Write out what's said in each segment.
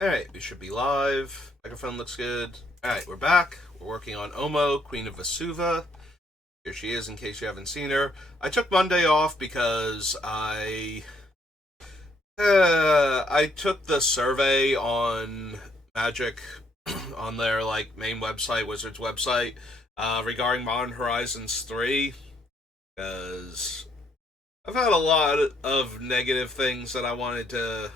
Alright, we should be live. Microphone looks good. Alright, we're back. We're working on Omo, Queen of Vesuva. Here she is in case you haven't seen her. I took Monday off because I took the survey on Magic on their main website, Wizards website, regarding Modern Horizons 3 because I've had a lot of negative things that I wanted to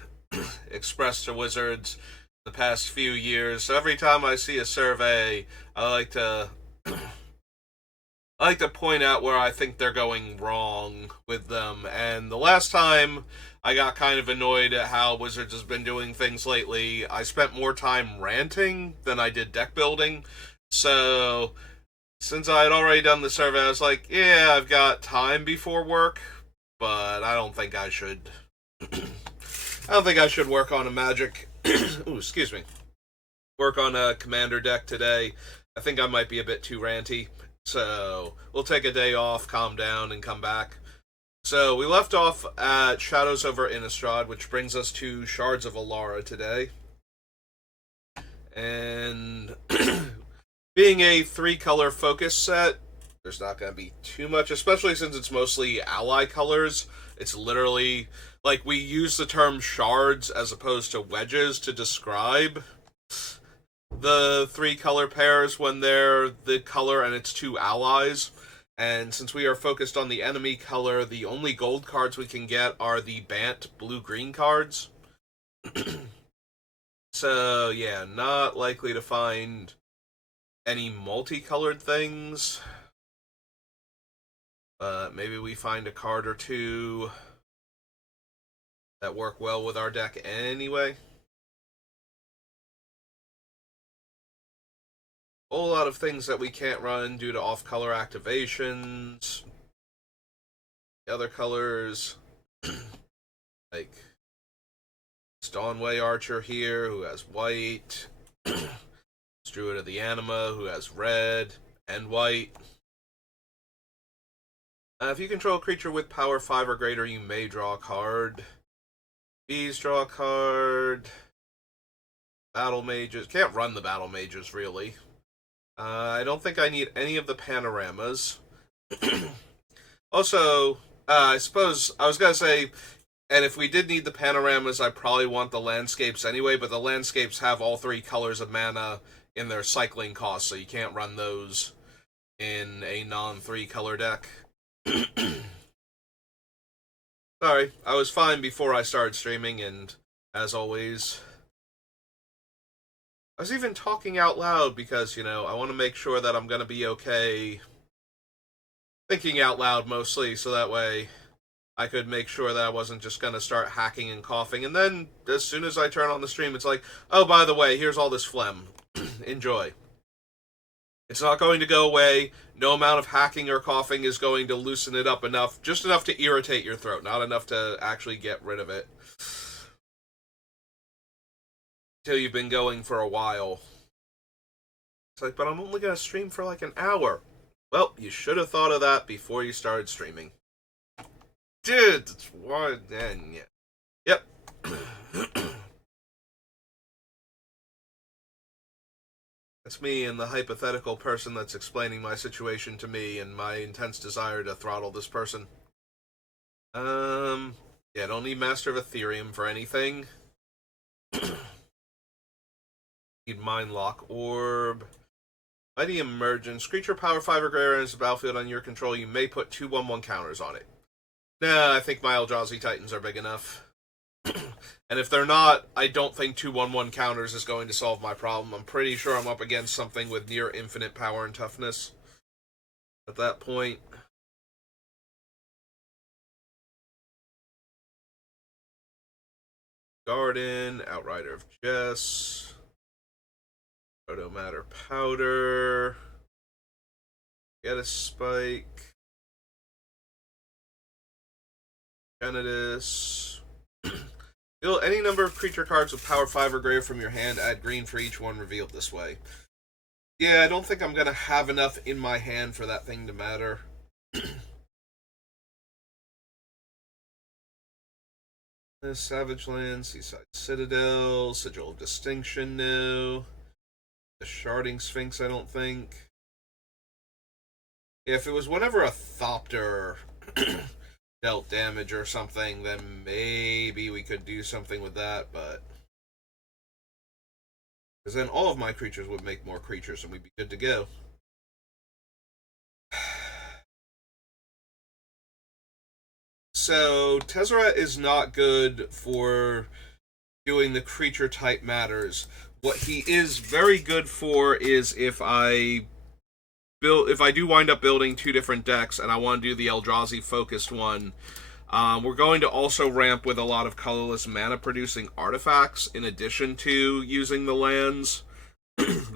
express to Wizards the past few years. So every time I see a survey, I like to I like to point out where I think they're going wrong with them. And the last time I got kind of annoyed at how Wizards has been doing things lately, I spent more time ranting than I did deck building. So since I had already done the survey, I was like, yeah, I've got time before work, but I don't think I should. I don't think I should work on a Magic. Ooh, excuse me. Work on a Commander deck today. I think I might be a bit too ranty. So we'll take a day off, calm down, and come back. So we left off at Shadows over Innistrad, which brings us to Shards of Alara today. And being a three-color focus set, there's not going to be too much, especially since it's mostly ally colors. It's literally like we use the term shards as opposed to wedges to describe the three color pairs when they're the color and its two allies. And since we are focused on the enemy color, the only gold cards we can get are the Bant blue-green cards. So, yeah, not likely to find any multicolored things. But maybe we find a card or two that work well with our deck anyway. A whole lot of things that we can't run due to off-color activations. The other colors, like Dawnway Archer here, who has white. Druid of the Anima, who has red and white. If you control a creature with power 5 or greater, you may draw a card. Bees draw a card. Battle Mages. Can't run the Battle Mages, really. I don't think I need any of the panoramas. Also, I suppose I was going to say, and if we did need the panoramas, I probably want the landscapes anyway, but the landscapes have all three colors of mana in their cycling cost, so you can't run those in a non-three color deck. Sorry, I was fine before I started streaming, and as always, I was even talking out loud because, I want to make sure that I'm going to be okay thinking out loud mostly, so that way I could make sure that I wasn't just going to start hacking and coughing. And then, as soon as I turn on the stream, it's like, oh, by the way, here's all this phlegm. Enjoy. It's not going to go away. No amount of hacking or coughing is going to loosen it up enough, just enough to irritate your throat, not enough to actually get rid of it. Until you've been going for a while. It's like, but I'm only going to stream for like an hour. Well, you should have thought of that before you started streaming. Dude, that's why then, yeah. Yep. That's me and the hypothetical person that's explaining my situation to me and my intense desire to throttle this person. Yeah, don't need Master of Ethereum for anything. Need Mind Lock Orb. Mighty Emergence. Creature power 5 or greater enters the battlefield on your control. You may put 2/1/1 counters on it. Nah, I think my Eldrazi Titans are big enough. And if they're not, I don't think 2/1/1 counters is going to solve my problem. I'm pretty sure I'm up against something with near infinite power and toughness at that point. Garden, Outrider of Jess, Proto Matter Powder, Get a Spike, Genitus. Deal any number of creature cards with power 5 or greater from your hand, add green for each one revealed this way. Yeah, I don't think I'm going to have enough in my hand for that thing to matter. Savage Land, Seaside Citadel, Sigil of Distinction, no. The Sharding Sphinx, I don't think. If it was whenever a Thopter dealt damage or something, then maybe we could do something with that, but. Because then all of my creatures would make more creatures and we'd be good to go. So, Tezzeret is not good for doing the creature type matters. What he is very good for is if I do wind up building two different decks and I want to do the Eldrazi focused one, we're going to also ramp with a lot of colorless mana producing artifacts in addition to using the lands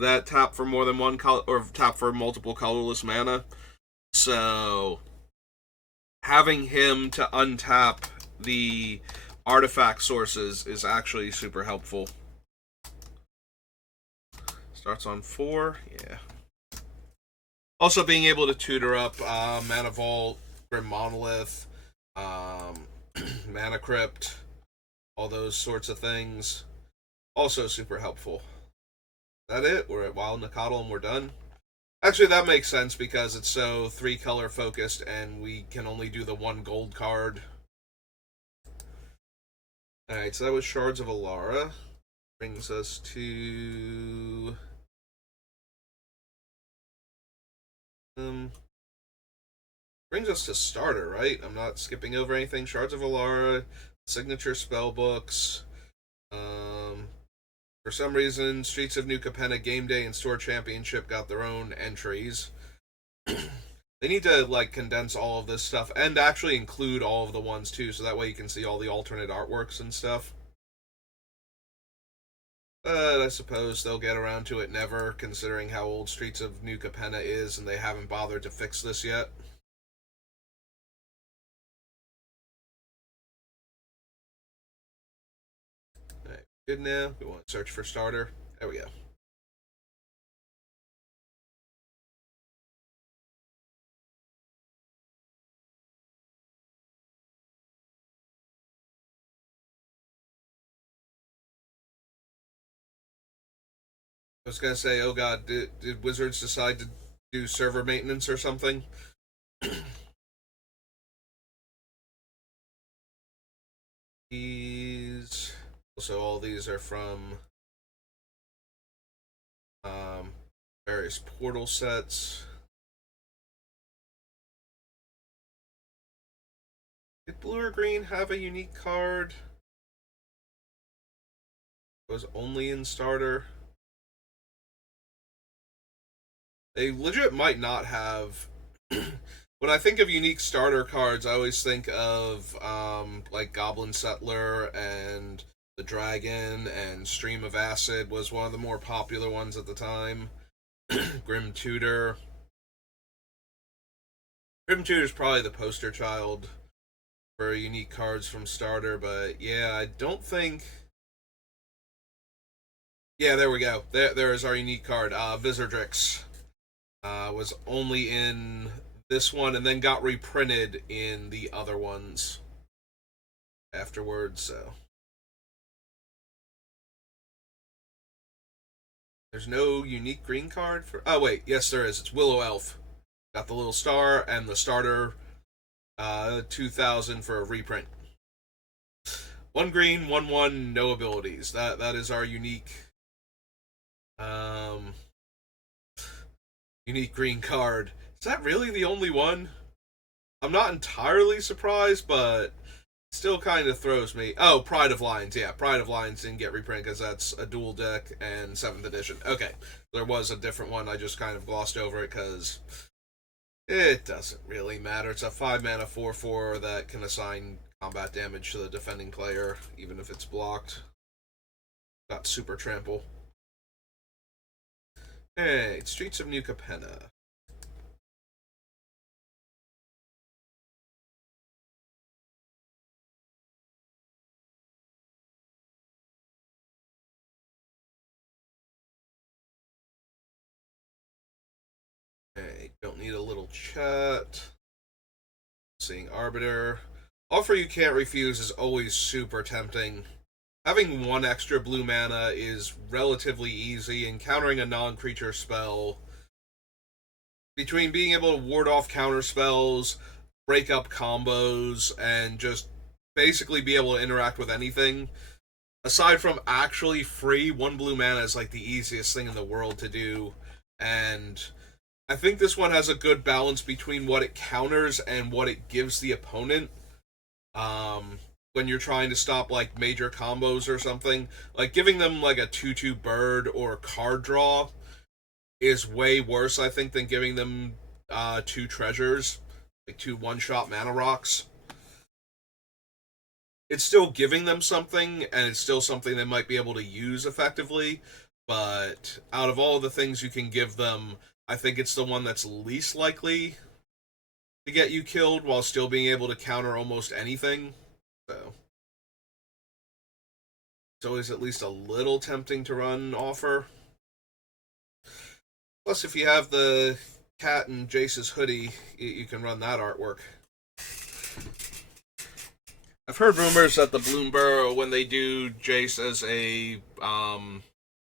that tap for more than one color or tap for multiple colorless mana. So having him to untap the artifact sources is actually super helpful. Starts on 4, yeah. Also being able to tutor up Mana Vault, Grim Monolith, Mana Crypt, all those sorts of things. Also super helpful. Is that it? We're at Wild Nacatl and we're done? Actually, that makes sense because it's so 3-color focused and we can only do the 1 gold card. Alright, so that was Shards of Alara. Brings us to... brings us to starter, right? I'm not skipping over anything. Shards of Alara, signature spell books. For some reason, Streets of New Capenna Game Day and Store Championship got their own entries. They need to like condense all of this stuff and actually include all of the ones too, so that way you can see all the alternate artworks and stuff. But I suppose they'll get around to it never, considering how old Streets of New Capenna is, and they haven't bothered to fix this yet. Alright, good now. We want to search for starter. There we go. I was gonna say, oh god, did Wizards decide to do server maintenance or something? These, so all these are from various portal sets. Did blue or green have a unique card? It was only in starter. They legit might not have. When I think of unique starter cards, I always think of like Goblin Settler and the Dragon, and Stream of Acid was one of the more popular ones at the time. Grim Tutor. Grim Tutor's probably the poster child for unique cards from starter, but yeah, I don't think. Yeah, there we go. There is our unique card. Visordrix was only in this one and then got reprinted in the other ones afterwards, so. There's no unique green card for. Oh, wait, yes, there is. It's Willow Elf. Got the little star and the starter 2000 for a reprint. 1 green, 1/1, no abilities. That is our unique unique green card. Is that really the only one? I'm not entirely surprised, but still kind of throws me. Oh, Pride of Lions. Yeah, Pride of Lions didn't get reprinted because that's a dual deck and 7th edition. Okay, there was a different one. I just kind of glossed over it because it doesn't really matter. It's a 5 mana 4/4 that can assign combat damage to the defending player, even if it's blocked. Got super trample. Hey, Streets of New Capenna. Hey, don't need a little chat. Seeing Arbiter. Offer You Can't Refuse is always super tempting. Having one extra blue mana is relatively easy, and countering a non creature spell, between being able to ward off counter spells, break up combos, and just basically be able to interact with anything, aside from actually free, one blue mana is like the easiest thing in the world to do. And I think this one has a good balance between what it counters and what it gives the opponent. When you're trying to stop like major combos or something, like giving them like a 2/2 bird or card draw is way worse, I think, than giving them two treasures, like two one-shot mana rocks. It's still giving them something, and it's still something they might be able to use effectively, but out of all the things you can give them, I think it's the one that's least likely to get you killed while still being able to counter almost anything. So it's always at least a little tempting to run Offer. Plus, if you have the cat and Jace's hoodie, you can run that artwork. I've heard rumors that the Bloomburrow, when they do Jace as a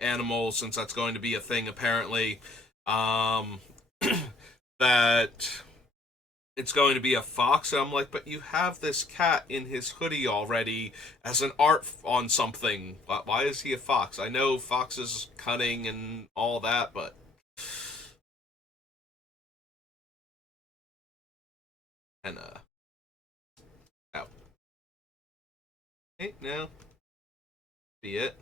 animal, since that's going to be a thing apparently, that it's going to be a fox. And I'm like, but you have this cat in his hoodie already as an art on something. Why is he a fox? I know fox is cunning and all that, but and out. Hey, no, be it.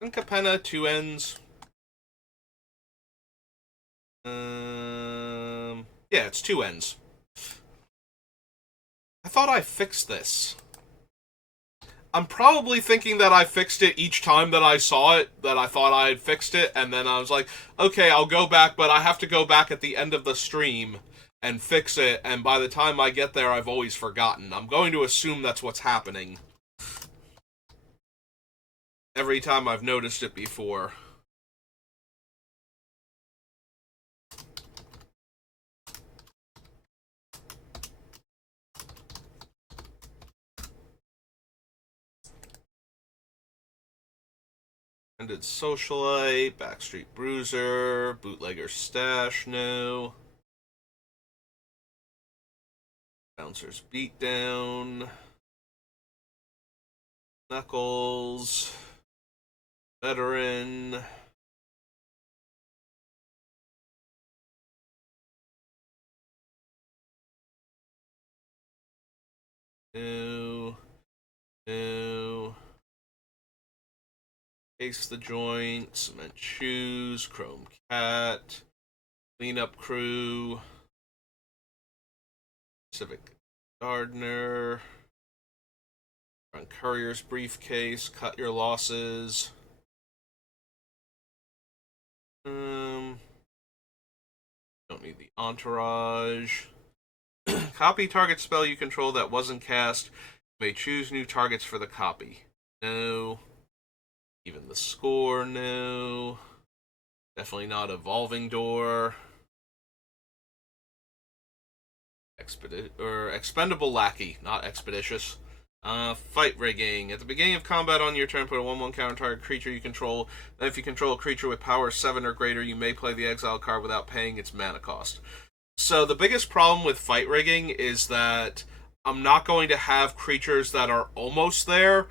And Capenna, two ends. Yeah, it's two ends. I thought I fixed this. I'm probably thinking that I fixed it each time that I saw it, that I thought I had fixed it, and then I was like, okay, I'll go back, but I have to go back at the end of the stream and fix it, and by the time I get there, I've always forgotten. I'm going to assume that's what's happening. Every time I've noticed it before. Ended Socialite, Backstreet Bruiser, Bootlegger Stash, no. Bouncer's Beatdown, Knuckles, Veteran, no, no. Ace the Joint, Cement Shoes, Chrome Cat, Cleanup Crew, Civic Gardener, Run Courier's Briefcase, Cut Your Losses. Don't need the Entourage. Copy target spell you control that wasn't cast. You may choose new targets for the copy. No. Even the Score, no. Definitely not Evolving Door. Expendable Lackey, not Expeditious. Fight Rigging. At the beginning of combat on your turn, put a 1/1 counter target creature you control. Then if you control a creature with power 7 or greater, you may play the exile card without paying its mana cost. So the biggest problem with Fight Rigging is that I'm not going to have creatures that are almost there.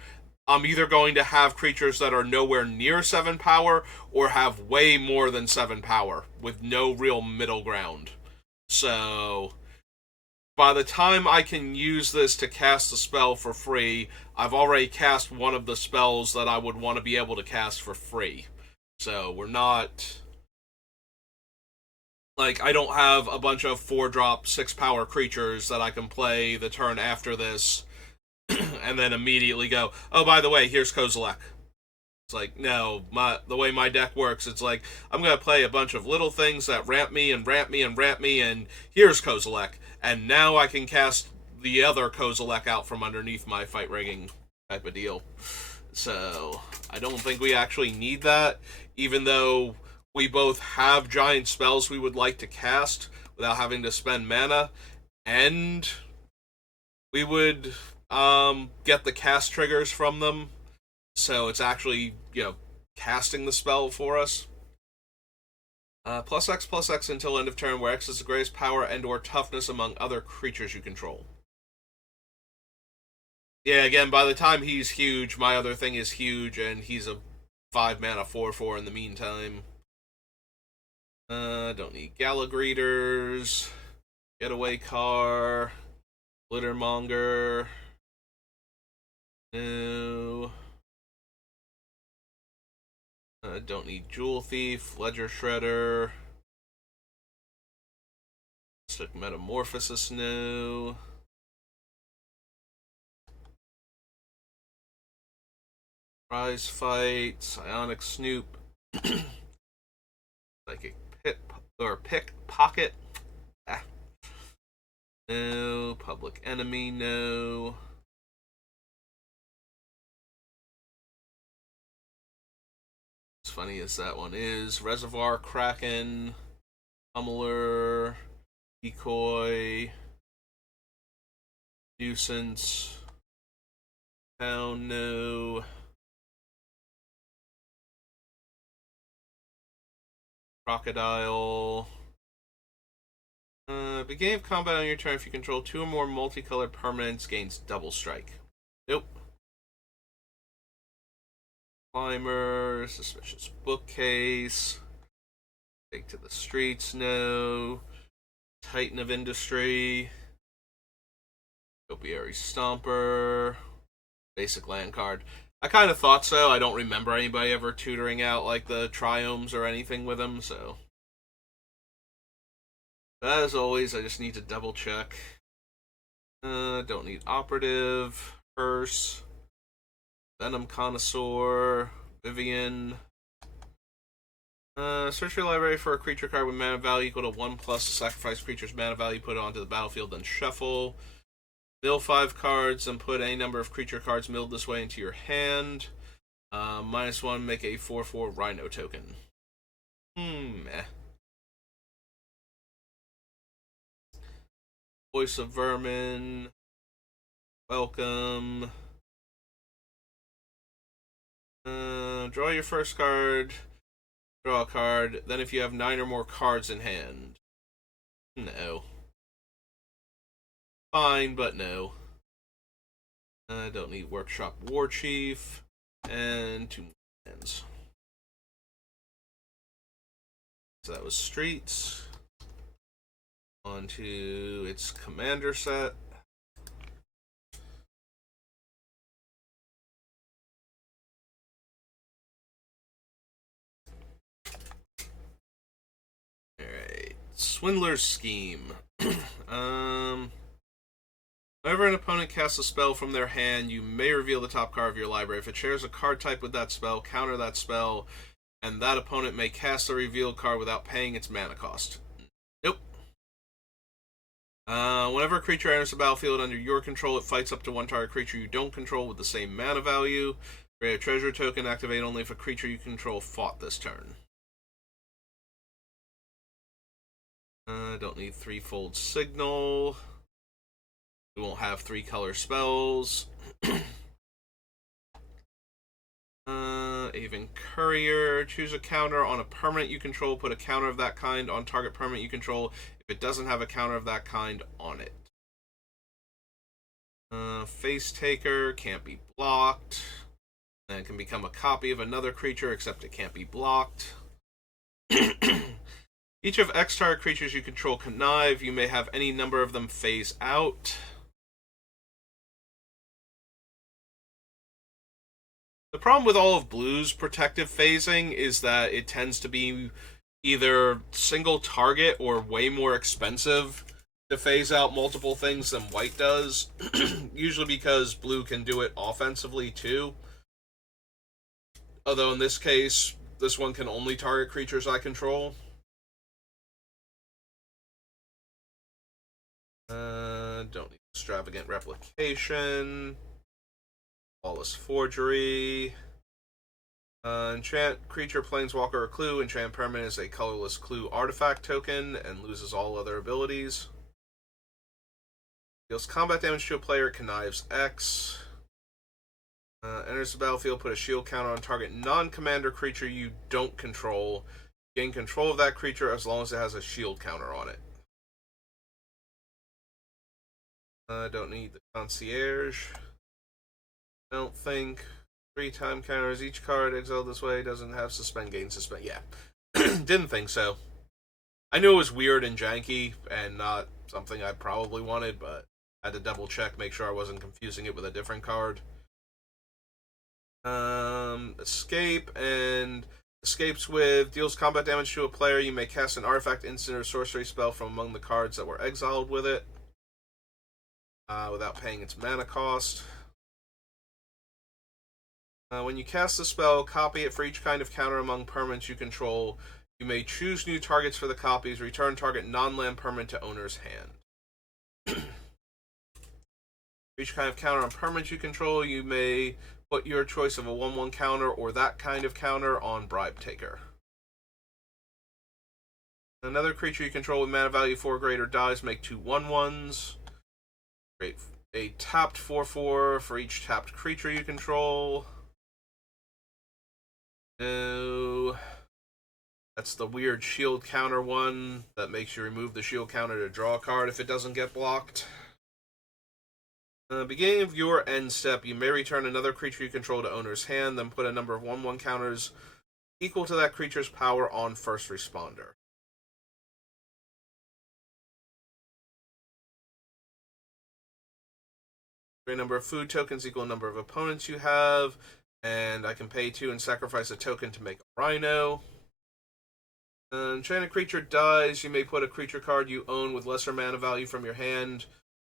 I'm either going to have creatures that are nowhere near 7 power or have way more than 7 power with no real middle ground. So by the time I can use this to cast the spell for free, I've already cast one of the spells that I would want to be able to cast for free. So we're not... Like, I don't have a bunch of 4-drop, 6-power creatures that I can play the turn after this and then immediately go, oh, by the way, here's Kozilek. It's like, no, the way my deck works, it's like, I'm going to play a bunch of little things that ramp me and ramp me and ramp me, and here's Kozilek. And now I can cast the other Kozilek out from underneath my Fight Rigging type of deal. So, I don't think we actually need that, even though we both have giant spells we would like to cast. without having to spend mana, and we would get the cast triggers from them, so it's actually, casting the spell for us. Plus X until end of turn, where X is the greatest power and or toughness among other creatures you control. Yeah, again, by the time he's huge, my other thing is huge, and he's a 5 mana 4/4 in the meantime. Don't need Gala Greeters, Getaway Car, Glittermonger. No. Don't need Jewel Thief, Ledger Shredder. Stick Metamorphosis, no. Prize Fight, Psionic Snoop, Psychic Pit or Pickpocket. Ah. No. Public Enemy, no. As funny as that one is, Reservoir Kraken, Pummeler, Decoy, Nuisance, Town, no. Crocodile. Beginning of combat on your turn, if you control 2 or more multicolored permanents, gains double strike. Nope. Climber, Suspicious Bookcase, Take to the Streets, no. Titan of Industry, Topiary Stomper, basic land card. I kind of thought so. I don't remember anybody ever tutoring out like the triomes or anything with them, so. But as always, I just need to double check. Don't need Operative, Hearse, Venom Connoisseur, Vivian. Search your library for a creature card with mana value equal to 1+, sacrifice creature's mana value, put it onto the battlefield, then shuffle. Mill 5 cards, and put any number of creature cards milled this way into your hand. -1, make a 4/4 Rhino token. Meh. Voice of Vermin. Welcome. Draw your first card. Draw a card. Then if you have 9 or more cards in hand. No. Fine, but no. I don't need Workshop War Chief. And 2 more hands. So that was Streets. On to its Commander set. Alright. Swindler's Scheme. Whenever an opponent casts a spell from their hand, you may reveal the top card of your library. If it shares a card type with that spell, counter that spell, and that opponent may cast a revealed card without paying its mana cost. Nope. Whenever a creature enters the battlefield under your control, it fights up to 1 target creature you don't control with the same mana value. Create a treasure token, activate only if a creature you control fought this turn. Don't need Threefold Signal. We won't have 3-color spells. Aven Courier. Choose a counter on a permanent you control. Put a counter of that kind on target permanent you control if it doesn't have a counter of that kind on it. Face Taker. Can't be blocked. And it can become a copy of another creature, except it can't be blocked. Each of X target creatures you control connive. You may have any number of them phase out. The problem with all of Blue's protective phasing is that it tends to be either single target or way more expensive to phase out multiple things than White does. Usually because Blue can do it offensively too. Although in this case, this one can only target creatures I control. Don't need Extravagant Replication. Flawless Forgery. Enchant creature, planeswalker, or clue. Enchant permanent is a colorless clue artifact token and loses all other abilities. Deals combat damage to a player, connives X. Enters the battlefield, put a shield counter on target non-commander creature you don't control. Gain control of that creature as long as it has a shield counter on it. Don't need the concierge. I don't think. 3-time counters. Each card exiled this way doesn't have suspend, gain, suspend. Yeah. Didn't think so. I knew it was weird and janky and not something I probably wanted, but I had to double check, make sure I wasn't confusing it with a different card. Escape, and escapes with deals combat damage to a player. You may cast an artifact, instant, or sorcery spell from among the cards that were exiled with it without paying its mana cost. When you cast the spell, copy it for each kind of counter among permanents you control. You may choose new targets for the copies. Return target non-land permanent to owner's hand. For each kind of counter on permanents you control, you may put your choice of a 1/1 counter or that kind of counter on Bribe Taker. Another creature you control with mana value 4 greater dies, make 2 1/1s. Great. A tapped 4/4 for each tapped creature you control. No. That's the weird shield counter one that makes you remove the shield counter to draw a card if it doesn't get blocked. Beginning of your end step, you may return another creature you control to owner's hand, then put a number of 1/1 counters equal to that creature's power on first responder. A number of food tokens equal the number of opponents you have, and I can pay 2 and sacrifice a token to make a rhino. Enchanted creature dies, you may put a creature card you own with lesser mana value from your hand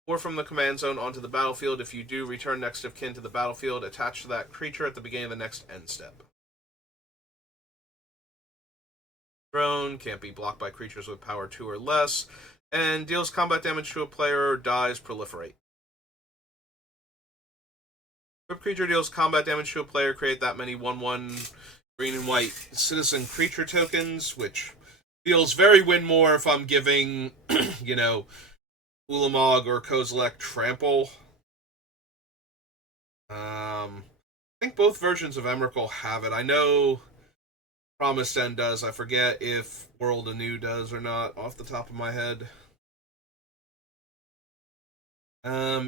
or from the command zone onto the battlefield. If you do, return next of kin to the battlefield attached to that creature at the beginning of the next end step. Drone can't be blocked by creatures with power 2 or less, and deals combat damage to a player or dies proliferate. If a creature deals combat damage to a player, create that many 1/1 green and white citizen creature tokens, which feels very win more if I'm giving, Ulamog or Kozilek trample. I think both versions of Emrakul have it. I know Promised End does. I forget if World Anew does or not off the top of my head.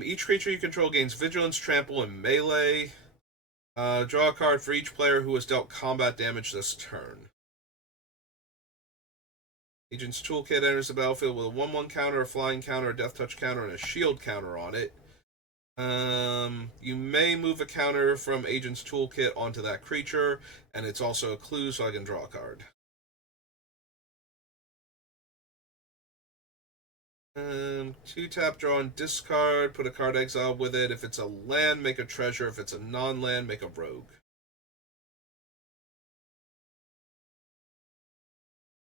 Each creature you control gains Vigilance, Trample, and Melee. Draw a card for each player who has dealt combat damage this turn. Agent's Toolkit enters the battlefield with a 1/1 counter, a flying counter, a death touch counter, and a shield counter on it. You may move a counter from Agent's Toolkit onto that creature, and it's also a clue, so I can draw a card. 2-tap, draw and discard, put a card exile with it. If it's a land, make a treasure. If it's a non-land, make a rogue.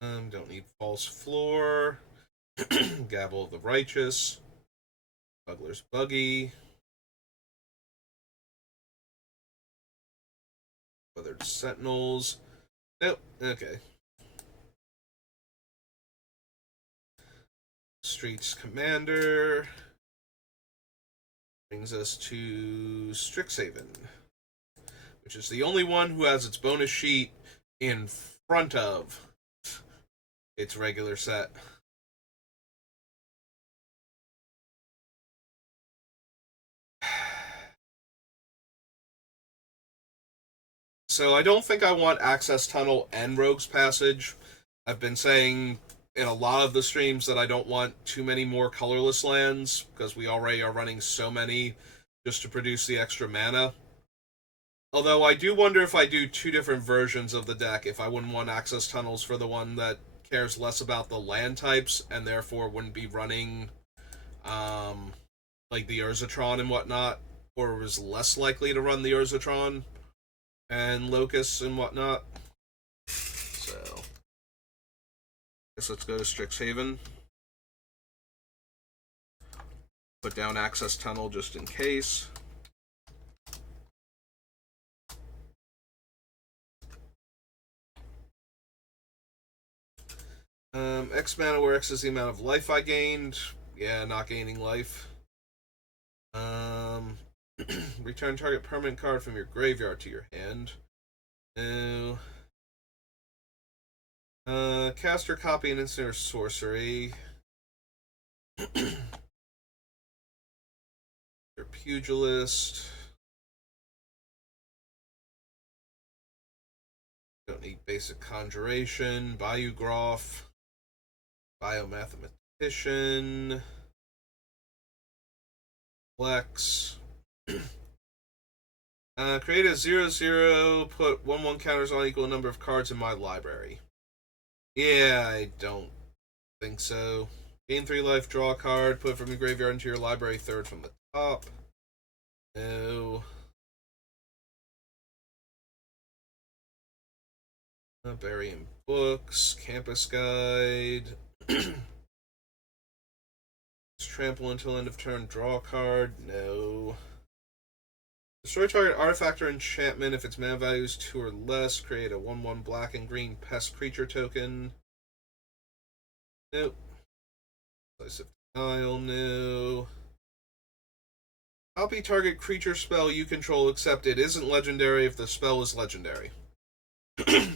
Don't need False Floor. Gavel of the Righteous. Bugler's Buggy. Weathered Sentinels. Nope, okay. Streets Commander. Brings us to Strixhaven, which is the only one who has its bonus sheet in front of its regular set. So I don't think I want Access Tunnel and Rogue's Passage. I've been saying in a lot of the streams that I don't want too many more colorless lands, because we already are running so many just to produce the extra mana. Although I do wonder if I do 2 different versions of the deck, if I wouldn't want Access Tunnels for the one that cares less about the land types, and therefore wouldn't be running like the Urzatron and whatnot, or was less likely to run the Urzatron and Locusts and whatnot. So, guess let's go to Strixhaven. Put down Access Tunnel just in case. X mana, where X is the amount of life I gained. Yeah, not gaining life. Return target permanent card from your graveyard to your hand. No. Caster, copy, and instant or sorcery. Your pugilist. Don't need basic conjuration. Biograph. Biomathematician. Flex. Create a 0/0, put 1/1 counters on equal number of cards in my library. Yeah, I don't think so. Gain 3 life, draw a card, put it from your graveyard into your library, third from the top. No. Burying books, campus guide. Trample until end of turn, draw a card. No. Destroy target artifact or enchantment if its mana value is 2 or less. Create a 1/1 black and green pest creature token. Nope. Decisive Denial, no. Copy target creature spell you control, except it isn't legendary if the spell is legendary.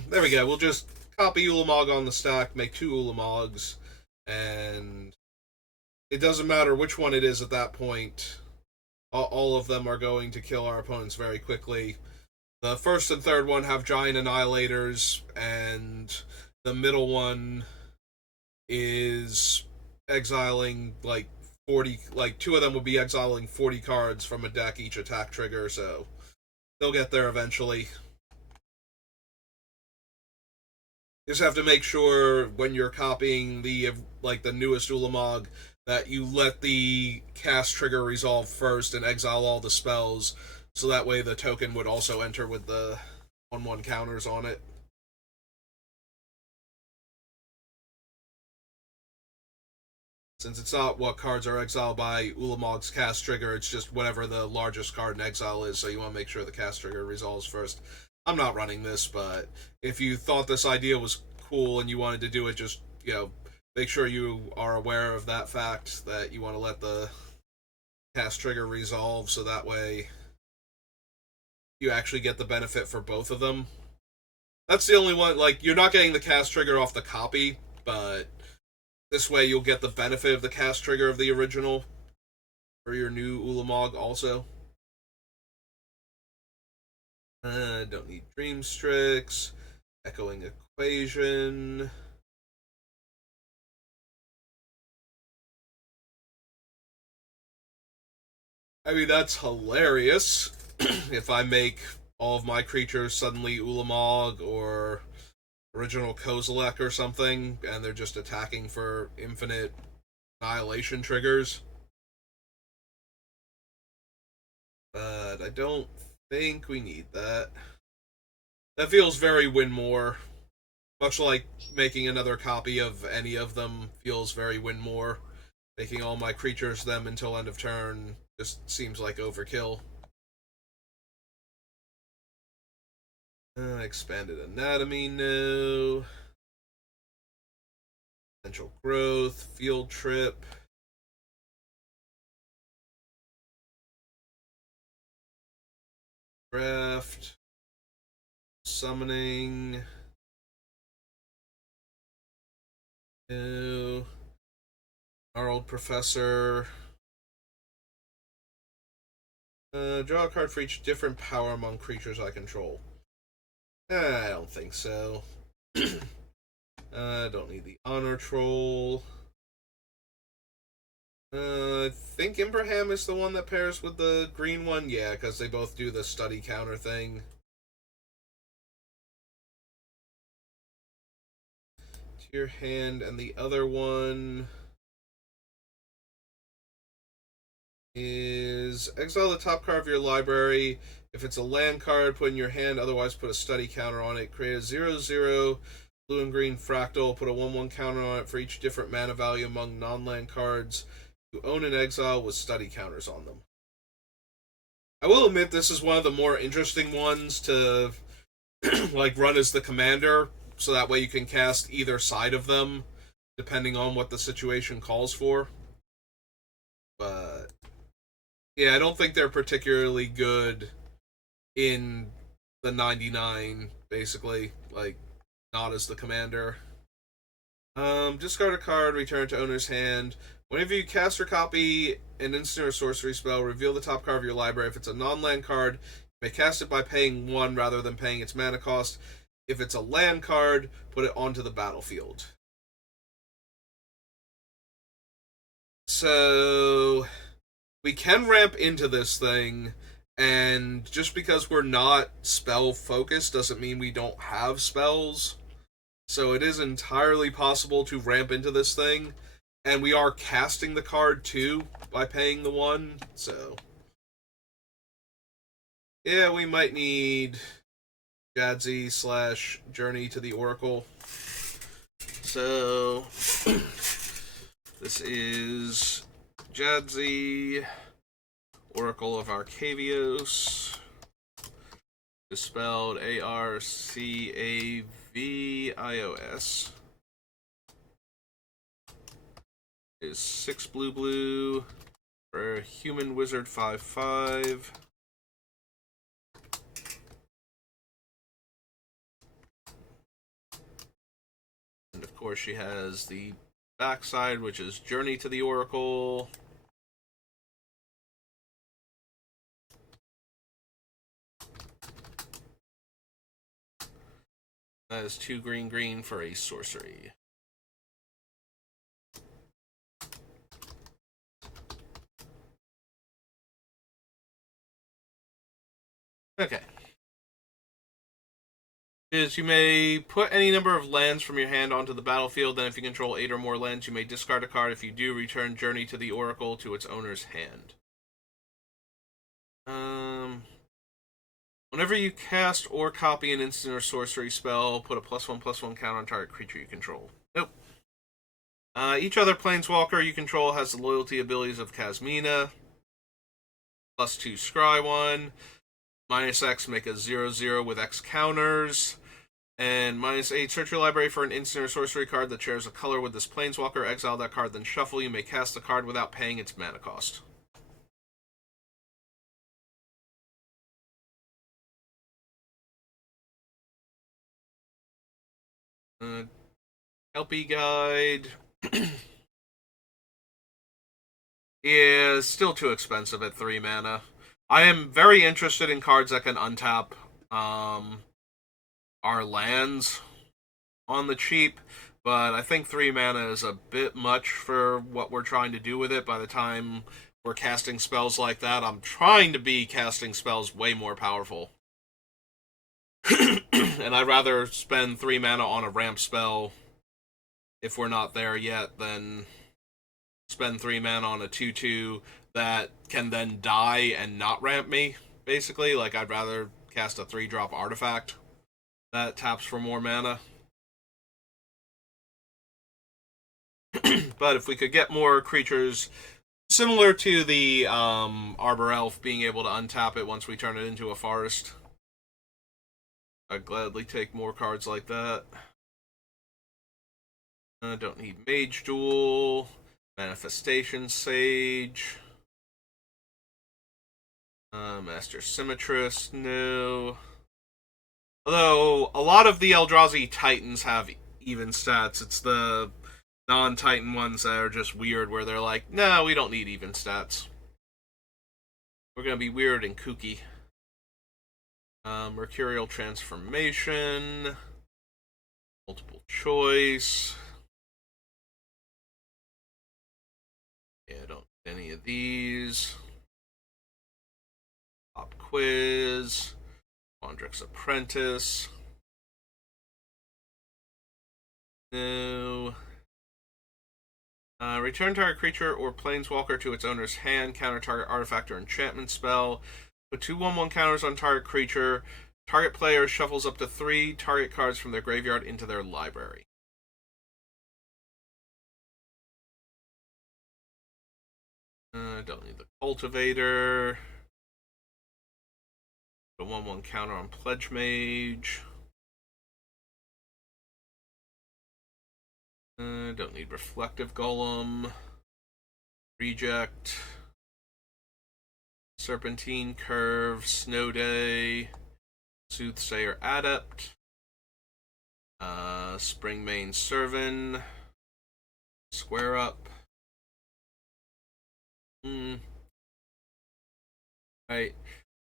There we go. We'll just copy Ulamog on the stack, make 2 Ulamogs, and it doesn't matter which one it is at that point. All of them are going to kill our opponents very quickly. The first and third one have giant annihilators, and the middle one is exiling like 40, like 2 of them would be exiling 40 cards from a deck each attack trigger, so they'll get there eventually. You just have to make sure when you're copying the newest Ulamog that you let the cast trigger resolve first and exile all the spells, so that way the token would also enter with the 1/1 counters on it. Since it's not what cards are exiled by Ulamog's cast trigger, it's just whatever the largest card in exile is, so you want to make sure the cast trigger resolves first. I'm not running this, but if you thought this idea was cool and you wanted to do it, just, make sure you are aware of that fact, that you want to let the cast trigger resolve, so that way you actually get the benefit for both of them. That's the only one, you're not getting the cast trigger off the copy, but this way you'll get the benefit of the cast trigger of the original for your new Ulamog also. Don't need Dream Strix. Echoing Equation. I mean, that's hilarious. If I make all of my creatures suddenly Ulamog or original Kozilek or something, and they're just attacking for infinite annihilation triggers. But I don't think we need that. That feels very Winmore. Much like making another copy of any of them feels very Winmore. Making all my creatures them until end of turn just seems like overkill. Expanded Anatomy, no. Potential Growth, Field Trip. Draft. Summoning. No. Our Old Professor. Draw a card for each different power among creatures I control. I don't think so. Don't need the Honor Troll. I think Imbraham is the one that pairs with the green one. Yeah, because they both do the study counter thing. To your hand, and the other one is exile the top card of your library. If it's a land card, put in your hand, otherwise put a study counter on it. Create a 0/0 blue and green fractal, put a 1/1 counter on it for each different mana value among non-land cards you own in exile with study counters on them. I will admit this is one of the more interesting ones to run as the commander, so that way you can cast either side of them depending on what the situation calls for. But yeah, I don't think they're particularly good in the 99, basically. Like, not as the commander. Discard a card, return it to owner's hand. Whenever you cast or copy an instant or sorcery spell, reveal the top card of your library. If it's a non-land card, you may cast it by paying 1 rather than paying its mana cost. If it's a land card, put it onto the battlefield. So we can ramp into this thing, and just because we're not spell focused doesn't mean we don't have spells. So it is entirely possible to ramp into this thing, and we are casting the card too by paying the 1. So yeah, we might need Jadzi / Journey to the Oracle. So this is Jadzi, Oracle of Arcavios, spelled Arcavios. Is 6 blue for human wizard 5/5. And of course she has the backside, which is Journey to the Oracle. That is 2 green for a sorcery. Okay. Is you may put any number of lands from your hand onto the battlefield, then if you control 8 or more lands, you may discard a card. If you do, return Journey to the Oracle to its owner's hand. Whenever you cast or copy an instant or sorcery spell, put a +1/+1 counter on target creature you control. Nope. Each other planeswalker you control has the loyalty abilities of Kasmina. +2 scry 1. -X, make a 0/0 with X counters. And -8, search your library for an instant or sorcery card that shares a color with this planeswalker. Exile that card, then shuffle. You may cast the card without paying its mana cost. LP guide. Yeah, still too expensive at 3 mana. I am very interested in cards that can untap our lands on the cheap, but I think 3 mana is a bit much for what we're trying to do with it. By the time we're casting spells like that, I'm trying to be casting spells way more powerful. And I'd rather spend 3 mana on a ramp spell if we're not there yet than spend 3 mana on a 2/2 that can then die and not ramp me, basically. Like, I'd rather cast a 3-drop artifact that taps for more mana. But if we could get more creatures similar to the Arbor Elf being able to untap it once we turn it into a forest, I'd gladly take more cards like that. Don't need Mage Duel. Manifestation Sage. Master Symmetrist, no. Although, a lot of the Eldrazi Titans have even stats. It's the non-Titan ones that are just weird, where they're like, no, we don't need even stats. We're gonna be weird and kooky. Mercurial Transformation. Multiple choice. Yeah, I don't need any of these. Pop Quiz. Mondrick's Apprentice. No. Return target creature or planeswalker to its owner's hand. Counter target artifact or enchantment spell. Put 2/1/1 counters on target creature. Target player shuffles up to 3 target cards from their graveyard into their library. Don't need the Cultivator. The 1/1 counter on Pledge Mage. Don't need Reflective Golem. Reject. Serpentine Curve. Snow Day. Soothsayer Adept. Springmane Servan. Square Up. Right.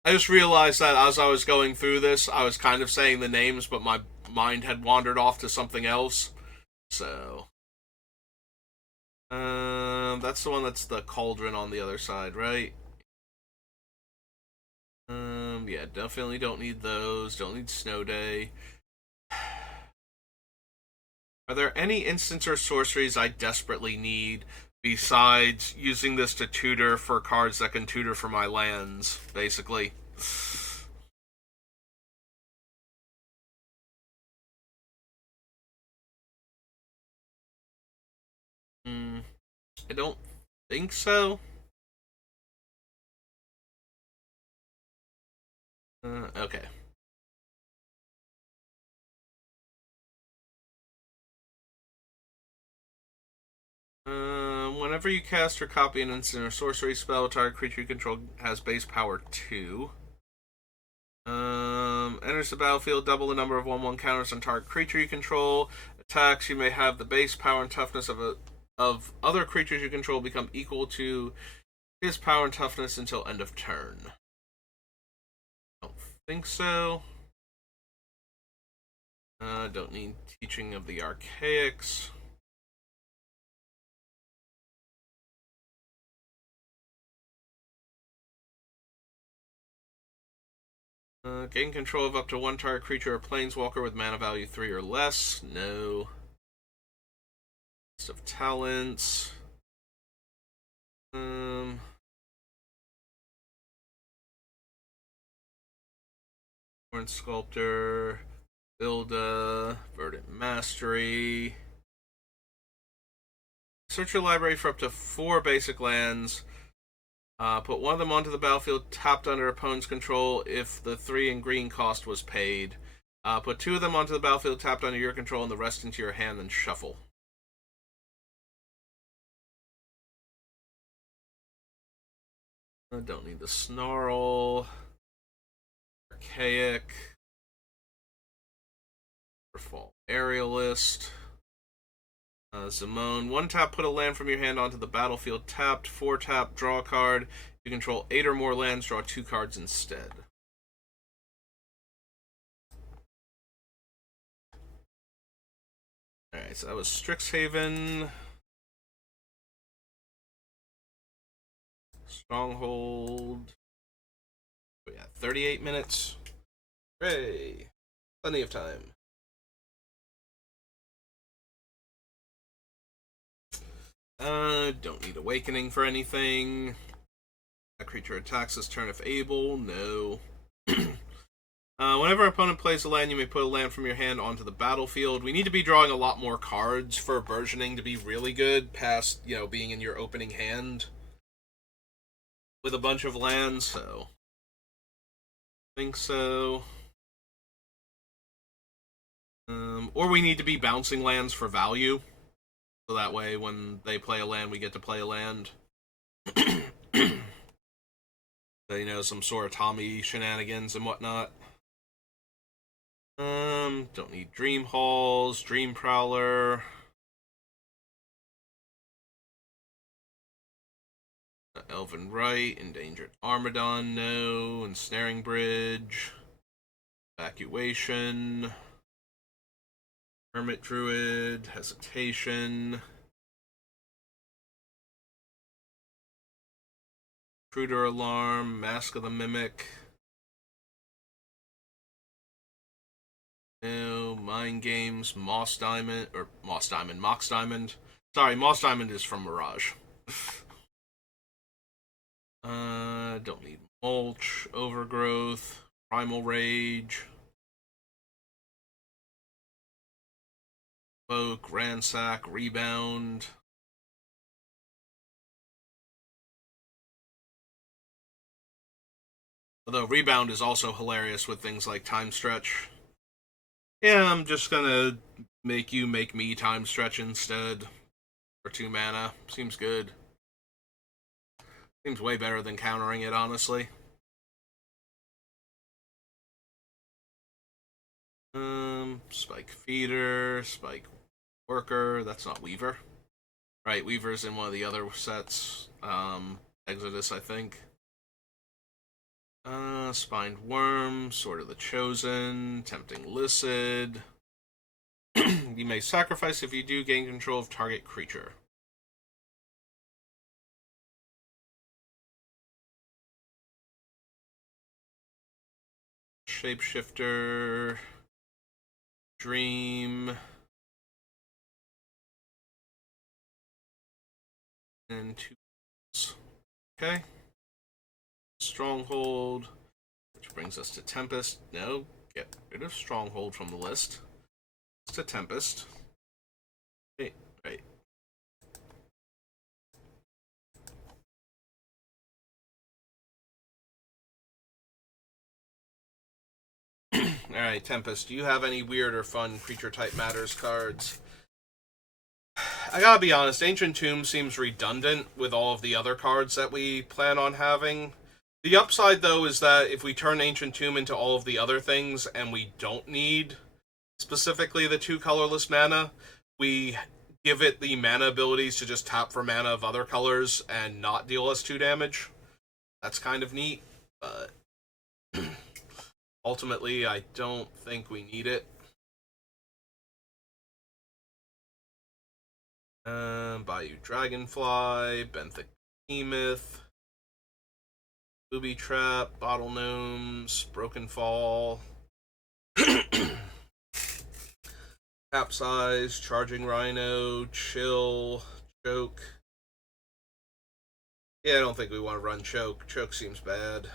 I just realized that as I was going through this, I was kind of saying the names, but my mind had wandered off to something else. So, that's the one that's the cauldron on the other side, right? Yeah, definitely don't need those. Don't need Snow Day. Are there any instants or sorceries I desperately need besides using this to tutor for cards that can tutor for my lands, basically? Hmm, I don't think so. Okay. Whenever you cast or copy an instant or sorcery spell, target creature you control has base power 2. Enters the battlefield, double the number of 1/1 counters on target creature you control. Attacks, you may have the base power and toughness of other creatures you control become equal to his power and toughness until end of turn. Don't think so. Don't need Teaching of the Archaics. Gain control of up to one target creature or planeswalker with mana value 3 or less. No. List of talents. Horn Sculptor. Build a Verdant Mastery. Search your library for up to 4 basic lands. Put one of them onto the battlefield tapped under opponent's control if the 3 in green cost was paid. Put 2 of them onto the battlefield tapped under your control and the rest into your hand and shuffle. I don't need the Snarl. Archaic. Fall Aerialist. Zimone. 1 tap, put a land from your hand onto the battlefield tapped. 4 tap, draw a card. If you control 8 or more lands, draw 2 cards instead. Alright, so that was Strixhaven. Stronghold. We got 38 minutes. Hooray! Plenty of time. Don't need Awakening for anything. That creature attacks this turn if able. No. Whenever an opponent plays a land, you may put a land from your hand onto the battlefield. We need to be drawing a lot more cards for versioning to be really good, past, being in your opening hand with a bunch of lands, so I think so. Or we need to be bouncing lands for value, so that way when they play a land, we get to play a land. So, some sort of Tommy shenanigans and whatnot. Don't need Dream Halls, Dream Prowler. Elven Rite, Endangered Armadon, no. Ensnaring Bridge. Evacuation. Hermit Druid, Hesitation. Intruder Alarm, Mask of the Mimic. No. Mind Games, Moss Diamond. Mox Diamond. Sorry, Moss Diamond is from Mirage. Don't need Mulch, Overgrowth, Primal Rage. Poke, Ransack, Rebound. Although Rebound is also hilarious with things like Time Stretch. Yeah, I'm just gonna Make you make me time stretch instead for 2 mana. Seems good. Seems way better than countering it, honestly. Spike Feeder, Spike Worker. That's not Weaver. Right, Weaver's in one of the other sets. Exodus, I think. Spined Worm, Sword of the Chosen, Tempting Licid. You may sacrifice if you do gain control of target creature. Shapeshifter, Dream, and 2. Okay. Stronghold, which brings us to Tempest. No, get rid of Stronghold from the list. It's to Tempest. Right. Alright, Tempest, do you have any weird or fun creature type matters cards? I gotta be honest, Ancient Tomb seems redundant with all of the other cards that we plan on having. The upside, though, is that if we turn Ancient Tomb into all of the other things and we don't need specifically the 2 colorless mana, we give it the mana abilities to just tap for mana of other colors and not deal us 2 damage. That's kind of neat, but ultimately, I don't think we need it. Bayou Dragonfly, Benthic Behemoth, Booby Trap, Bottle Gnomes, Broken Fall, Capsize, Charging Rhino, Chill, Choke. Yeah, I don't think we want to run Choke. Choke seems bad.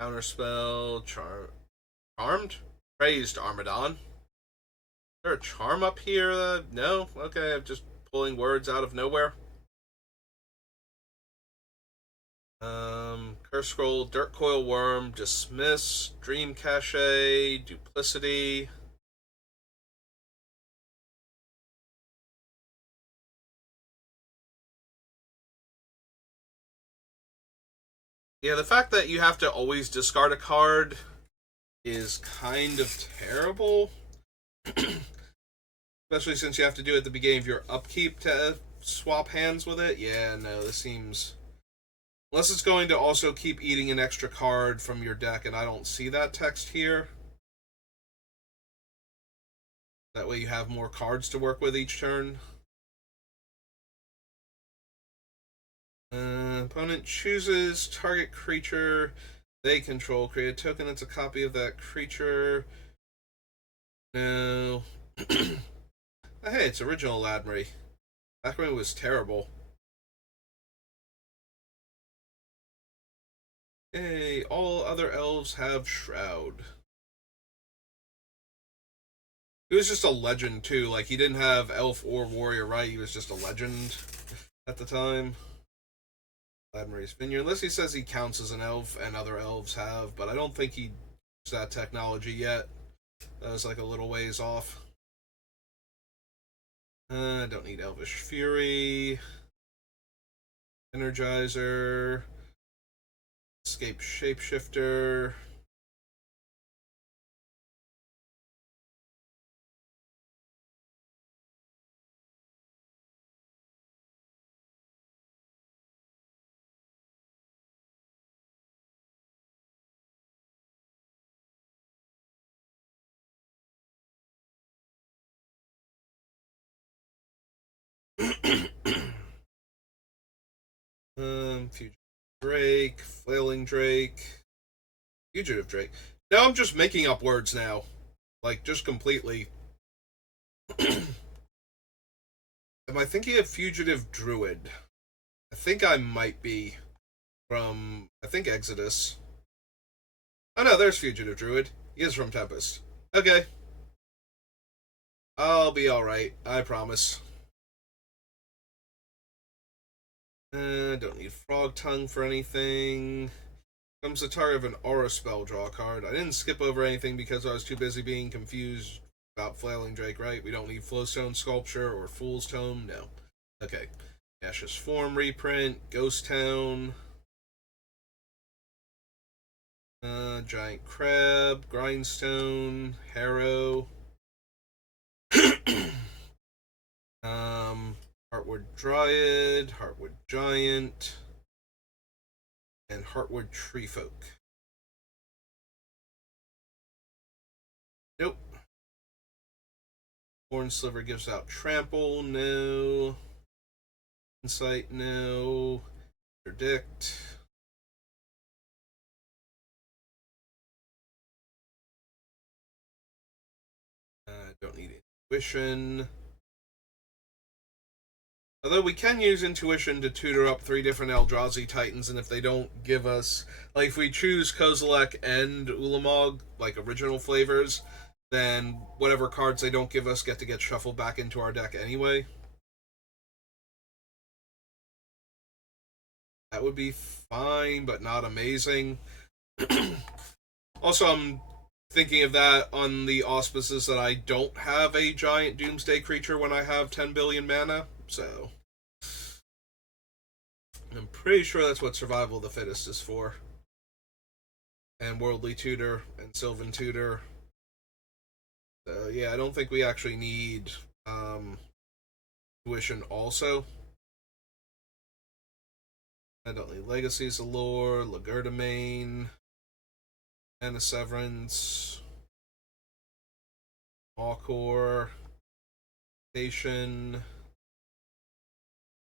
Counterspell, Charmed? Praised Armadon. Is there a charm up here? No? Okay, I'm just pulling words out of nowhere. Curse Scroll, Dirt Coil Worm, Dismiss, Dream Cache, Duplicity. Yeah, the fact that you have to always discard a card is kind of terrible. Especially since you have to do it at the beginning of your upkeep to swap hands with it. Yeah, no, this seems... Unless it's going to also keep eating an extra card from your deck, and I don't see that text here. That way you have more cards to work with each turn. Opponent chooses target creature they control. Create a token that's a copy of that creature. No. Hey, it's original Ladmery. Back when it was terrible. Hey, all other elves have Shroud. He was just a legend, too. Like, he didn't have elf or warrior, right? He was just a legend at the time. Ladmery's Vineyard. Unless he says he counts as an elf and other elves have, but I don't think he used that technology yet. That was like a little ways off. I don't need Elvish Fury. Energizer. Escape Shapeshifter. Fugitive Drake, Flailing Drake, Fugitive Drake. Now I'm just making up words now. Like, just completely. Am I thinking of Fugitive Druid? I think I might be. From, I think, Exodus. Oh no, there's Fugitive Druid. He is from Tempest. Okay. I'll be alright, I promise. Don't need Frog Tongue for anything. Comes the target of an aura spell, draw a card. I didn't skip over anything because I was too busy being confused about Flailing Drake, right? We don't need Flowstone Sculpture or Fool's Tome. No. Okay. Gaseous Form reprint, Ghost Town, Giant Crab, Grindstone, Harrow, Heartwood Dryad, Heartwood Giant, and Heartwood Treefolk. Nope. Horn Sliver gives out Trample, no. Insight, no. Predict. Don't need Intuition. Although we can use Intuition to tutor up 3 different Eldrazi Titans, and if they don't give us... Like, if we choose Kozilek and Ulamog, like original flavors, then whatever cards they don't give us get to get shuffled back into our deck anyway. That would be fine, but not amazing. Also, I'm thinking of that on the auspices that I don't have a giant Doomsday creature when I have 10 billion mana, so... I'm pretty sure that's what Survival of the Fittest is for. And Worldly Tutor, and Sylvan Tutor. So, yeah, I don't think we actually need Tuition also. I don't need Legacies of Lore, Legerdemain, Mana Severance, Mawcore, Station,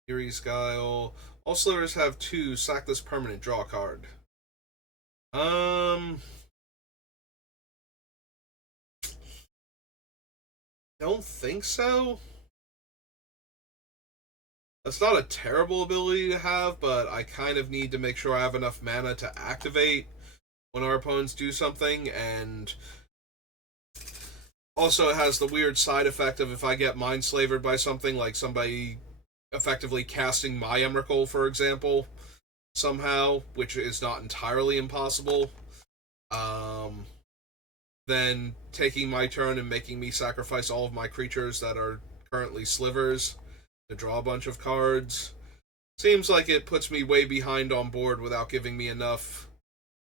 Eerie's Guile. All slivers have 2, sack this permanent, draw a card. Don't think so. That's not a terrible ability to have, but I kind of need to make sure I have enough mana to activate when our opponents do something, and also it has the weird side effect of if I get mind-slavered by something, like somebody effectively casting my Emrakul, for example, somehow, which is not entirely impossible, then taking my turn and making me sacrifice all of my creatures that are currently slivers to draw a bunch of cards seems like it puts me way behind on board without giving me enough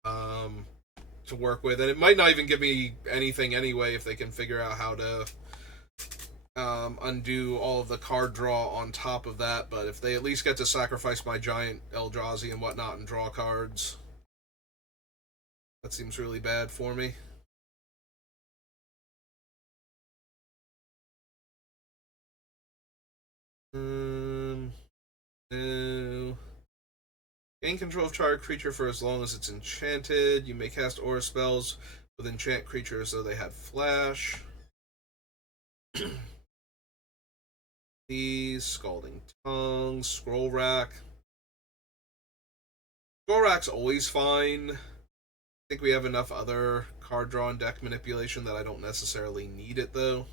to work with, and it might not even give me anything anyway if they can figure out how to undo all of the card draw on top of that. But if they at least get to sacrifice my giant Eldrazi and whatnot and draw cards, that seems really bad for me. No. Gain control of target creature for as long as it's enchanted. You may cast aura spells with enchant creatures though they had flash. These, Scalding Tongue, Scroll Rack. Scroll Rack's always fine. I think we have enough other card draw and deck manipulation that I don't necessarily need it though.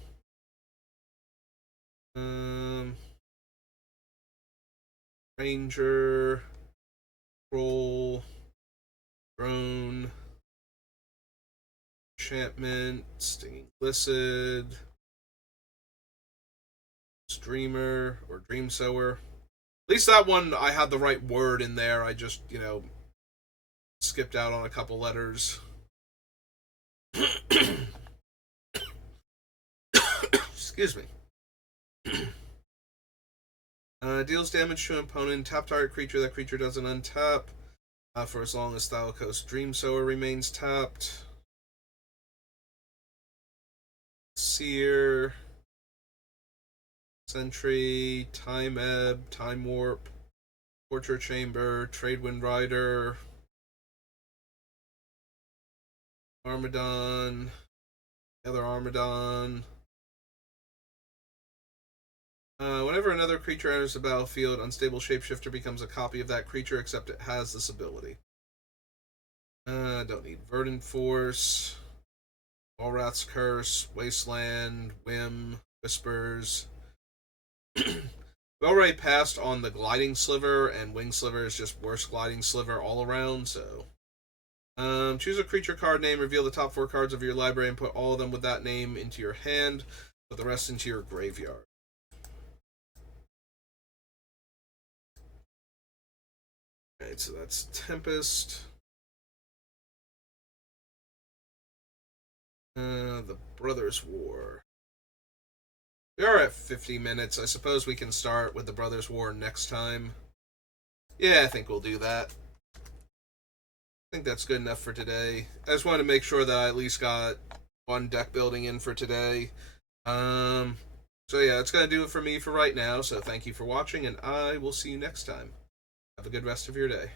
Ranger, Roll, Drone, Enchantment, Stinging Glissid, Dreamer, or Dream Sower. At least that one I had the right word in there. I just, skipped out on a couple letters. Excuse me. Deals damage to an opponent. Tap target creature. That creature doesn't untap for as long as Thalicos Dream Sower remains tapped. Seer, Sentry, Time Ebb, Time Warp, Torture Chamber, Tradewind Rider, Armadon, other Armadon. Whenever another creature enters the battlefield, Unstable Shapeshifter becomes a copy of that creature, except it has this ability. Don't need Verdant Force, Allrath's Curse, Wasteland, Whim, Whispers. We already passed on the Gliding Sliver, and Wing Sliver is just worse Gliding Sliver all around, so Choose a creature card name, reveal the top 4 cards of your library, and put all of them with that name into your hand, put the rest into your graveyard. Alright, so that's Tempest. The Brothers' War. We are at 50 minutes. I suppose we can start with the Brothers' War next time. Yeah, I think we'll do that. I think that's good enough for today. I just wanted to make sure that I at least got one deck building in for today. So yeah, that's gonna do it for me for right now. So thank you for watching, and I will see you next time. Have a good rest of your day.